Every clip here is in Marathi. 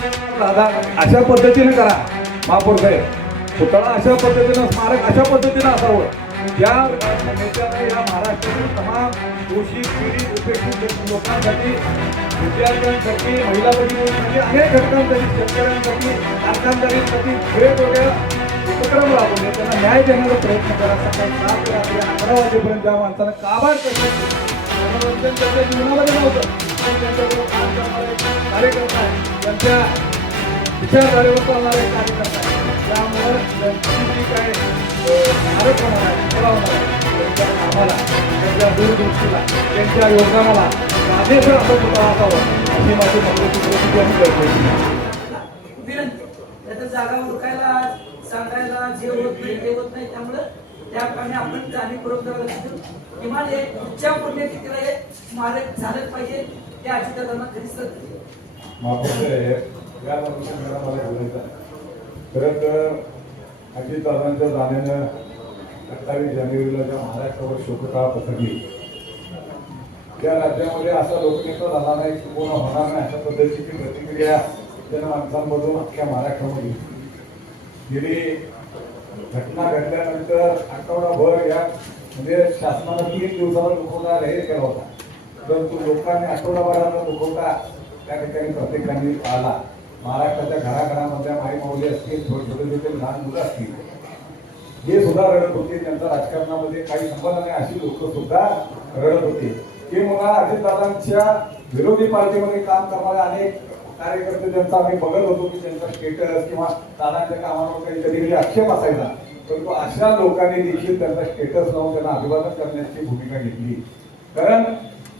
दादा अशा पद्धतीने करा महापौर साहेब, पुतळा अशा पद्धतीनं, स्मारक अशा पद्धतीनं असावं ज्या नेत्याने या महाराष्ट्रातील तमाम दोषी पीडित उपेक्षित लोकांसाठी, विद्यार्थ्यांसाठी, महिला भगिनींसाठी, अनेक घटकांसाठी, शेतकऱ्यांसाठी, कारखानदारींसाठी वेगवेगळ्या उपक्रम राबवले, त्यांना न्याय देण्याचा प्रयत्न करा. सकाळी 7 ते रात्री 11 वाजेपर्यंत ज्या माणसानं काबाड केलं, मनोरंजन त्यांच्या जीवनामध्ये नव्हतं, त्यांच्याबरोबर काम करणारे कार्यकर्ता आहेत, त्यांच्या विचारधारेवर चालणारे कार्यकर्ता आहेत. त्यामुळे त्यांची जी काय भारत होणार आहे, होणार आहे, त्यांच्या कामाला, त्यांच्या दूरदृष्टीला, त्यांच्या योगदानाला साधेसर असं पुतळा असावं अशी माझी प्रतिक्रिया त्याचा जागा उरकायला सांगायला जे होत नाही ते होत नाही. त्यामुळे त्या कामी आपण जाणीवपूर्वक लक्ष देऊ. किमान एक पुढच्या पुण्यतिथीला एक स्मारक झालंच पाहिजे. त्या अजितदादांना खरीच खरं तर अजितदादांच्या जाण्यानं 28 जानेवारीला ज्या महाराष्ट्रावर शोककळा पसरली, या राज्यामध्ये असा लोकनेता झाला नाही की कोण होणार नाही अशा पद्धतीची प्रतिक्रिया जनमानसांमधून अख्ख्या महाराष्ट्रामध्ये गेली. घटना घडल्यानंतर आठवडाभर या म्हणजे शासनानं 3 दिवसाला दुखवटा जाहीर केला होता, परंतु लोकांनी आठवडाभराचा दुखवटा त्या ठिकाणी प्रत्येकाने पाळला. महाराष्ट्राच्या घराघरामधल्या माई माऊली असतील, छोटे छोटे लहान मुलं असतील, हे सुद्धा रडत होते. त्यांचा राजकारणामध्ये काही संबंध नाही अशी लोक सुद्धा रडत होते. किंवा अजितदादांच्या विरोधी पार्टीमध्ये काम करणारे अनेक कार्यकर्ते ज्यांचा आम्ही बघत होतो की त्यांचा स्टेटस किंवा दादांच्या कामावर काही कधी कधी आक्षेप असायचा, परंतु अशा लोकांनी देखील त्यांचा स्टेटस लावून त्यांना अभिवादन करण्याची भूमिका घेतली. कारण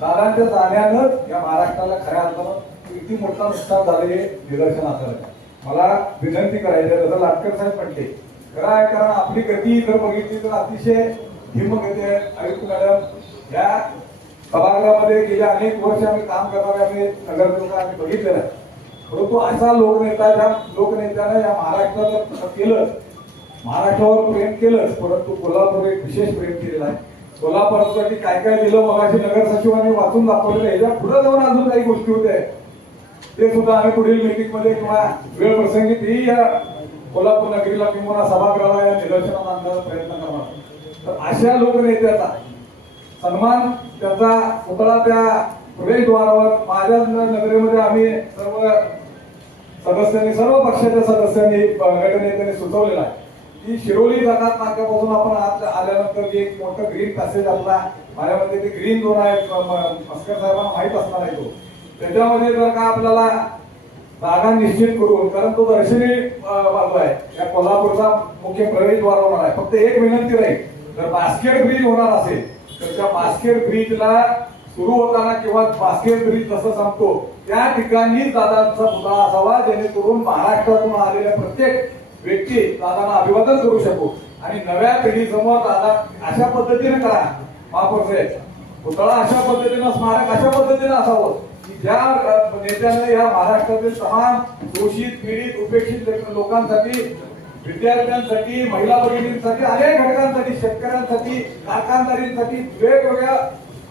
दादांच्या जाण्यानं या महाराष्ट्राला खऱ्या अर्थानं किती मोठा नुकसान झाले हे निदर्शनास आलं. मला विनंती करायची आहे, जसं लाटकर साहेब म्हणते खरं आहे, कारण आपली गती जर बघितली तर अतिशय धीमगती आहे. आयुक्त मॅडम या सभागृहामध्ये गेल्या अनेक वर्ष आम्ही काम करणारे आम्ही नगरसेवक आम्ही बघितलेलं आहे, परंतु असा लोकनेता ज्या लोकनेत्यानं या महाराष्ट्राचं केलं, महाराष्ट्रावर प्रेम केलंच, परंतु कोल्हापूर एक विशेष प्रेम केलेलं आहे. कोल्हापूरसाठी काय काय दिलं मगाशी नगर सचिवांनी वाचून दाखवलेलं आहे. याच्या पुढे जाऊन अजून काही गोष्टी होत्या ते सुद्धा आम्ही पुढील मीटिंग मध्ये किंवा वेळ प्रसंगी तेही या कोल्हापूर नगरीला किंवा सभागृहाला या निदर्शनात आणण्याचा प्रयत्न करणार. तर अशा लोकनेत्याचा सन्मान, त्याचा पुतळा त्या प्रवेशद्वारावर माझ्या नगरीमध्ये आम्ही सर्व सदस्यांनी, सर्व पक्षाच्या सदस्यांनी, गटनेत्यांनी सुचवलेला आहे की शिरोली जगात नाक्यापासून आपण आज आल्यानंतर एक मोठं ग्रीन पॅसेज आपला माझ्यामध्ये ते ग्रीन झोन आहे, मस्कर साहेबांना माहीत असणार आहे तो. त्याच्यामध्ये जर का आपल्याला जागा निश्चित करून, कारण तो दर्शनी बाजू आहे, या कोल्हापूरचा मुख्य प्रवेशद्वार होणार आहे. फक्त एक विनंती राहील, जर बास्केट ब्रिज होणार असेल तर त्या बास्केट ब्रिजला सुरू होताना किंवा बास्केट ब्रिज जसं संपतो त्या ठिकाणी दादांचा पुतळा असावा, जेणेकरून महाराष्ट्रातून आलेल्या प्रत्येक व्यक्ती दादांना अभिवादन करू शकू. आणि नव्या पिढीसमोर दादा अशा पद्धतीने करा महापौर साहेब, पुतळा अशा पद्धतीनं, स्मारक अशा पद्धतीनं असावं की ज्या नेत्याने या महाराष्ट्रातील तमाम शोषित पीडित उपेक्षित लोकांसाठी, विद्यार्थ्यांसाठी, महिला भगिनींसाठी, अनेक घटकांसाठी, शेतकऱ्यांसाठी, कारखानदारींसाठी वेगवेगळ्या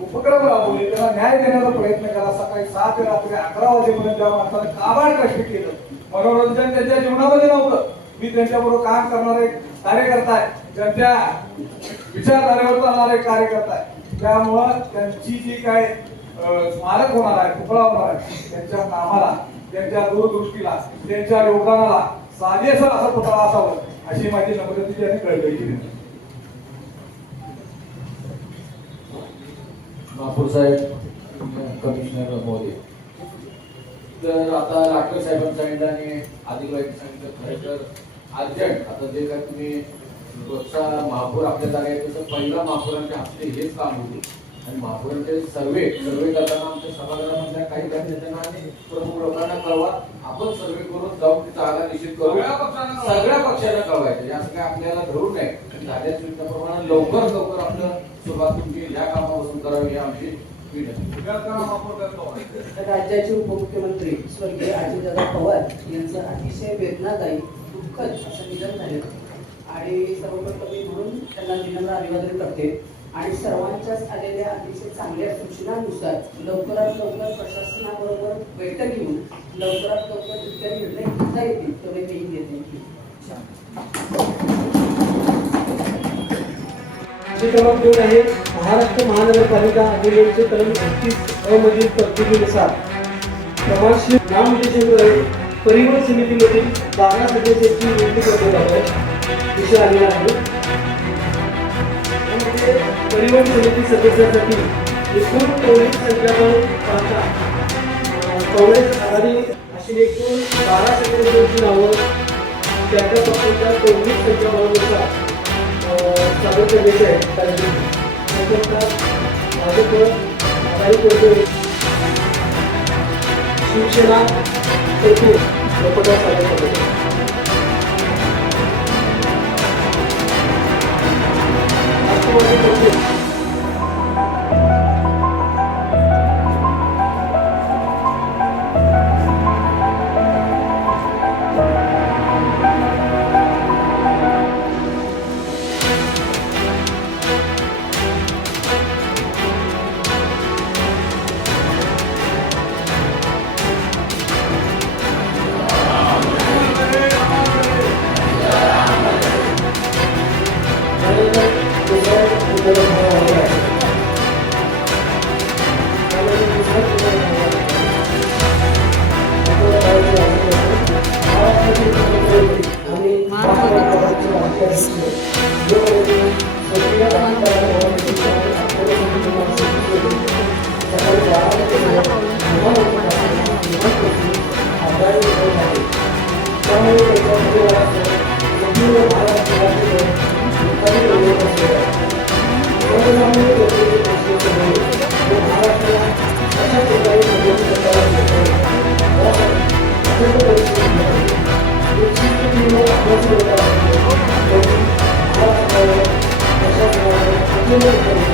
उपक्रम राबवले, त्यांना न्याय देण्याचा प्रयत्न करा. सकाळी 7 ते रात्री 11 वाजेपर्यंत ज्या माणसाने काबाड कष्ट केलं, मनोरंजन त्यांच्या जीवनामध्ये नव्हतं, मी त्यांच्याबरोबर काम करणारे कार्यकर्ता आहे, त्यांच्या विचारधारेवर चालणारे कार्यकर्ता आहे. त्यामुळं त्यांची जी काय स्मारक होणार आहे, पुतळा होणार आहे, त्यांच्या कामाला, त्यांच्या दूरदृष्टीला, त्यांच्या योगदानाला साजेसर असा पुतळा असावं अशी माझी नम्रतेची आणि कळकळीची विनंती. महापौर साहेब, कमिशनर महोदय, तर आता लाटकर साहेबांनी सांगितलं आणि आदिलबाईंनी सांगितलं, खरं तर अर्जंट आता जे काय तुम्ही रोजचा महापौर आपल्या जागा आहे तसं पहिला महापौरांच्या हस्ते हेच काम होते. आणि महापौरांचे सर्वे करताना आमच्या सभागृहामधल्या काही नेत्यांना आणि प्रमुख लोकांना कळवा, आपण सर्वे करून जाऊन ती जागा निश्चित करू, सगळ्या पक्षांना कळवायचं. असं काय आपल्याला धरून नाही, झाल्या सूचनाप्रमाणे लवकर आपलं सुरुवात तुमची या कामापासून करावी ही आमची विनंती. राज्याचे उपमुख्यमंत्री स्वर्गीय अजितदादा पवार यांचं अतिशय वेदनादायी दुःखद असं निधन झालं आणि सर्वप्रथम म्हणून त्यांना विनम्र अभिवादन करते. आणि सर्वांच्याच आलेल्या अतिशय चांगल्या सूचनांनुसार लवकरात लवकर प्रशासनाबरोबर बैठक घेऊन लवकरात लवकर जितक्या निर्णय घेता येतील तेवढे मी घेते. क्रमांक 2 आहे महाराष्ट्र महानगरपालिका अधिनियमचे कलम 31 अ मधील तरतुदीनुसार प्रमाणशीर नामनिर्देशन परिवहन समितीमधील 12 सदस्यांची नियुक्ती करण्यात आली आहे. विषय आलेला आहे. यामध्ये परिवहन समिती सदस्यासाठी एकूण टोळी संख्याबळ पाहता काँग्रेस आघाडी अशी एकूण 12 सदस्यांची नावं त्या पक्षाच्या टोळी संख्याबळानुसार सादर करण्याचे आहे. त्यानंतर भाजप आघाडी कोणते शिवसेना तेथील लोकसभा सादर करण्याचे राष्ट्रवादी काँग्रेस Thank you.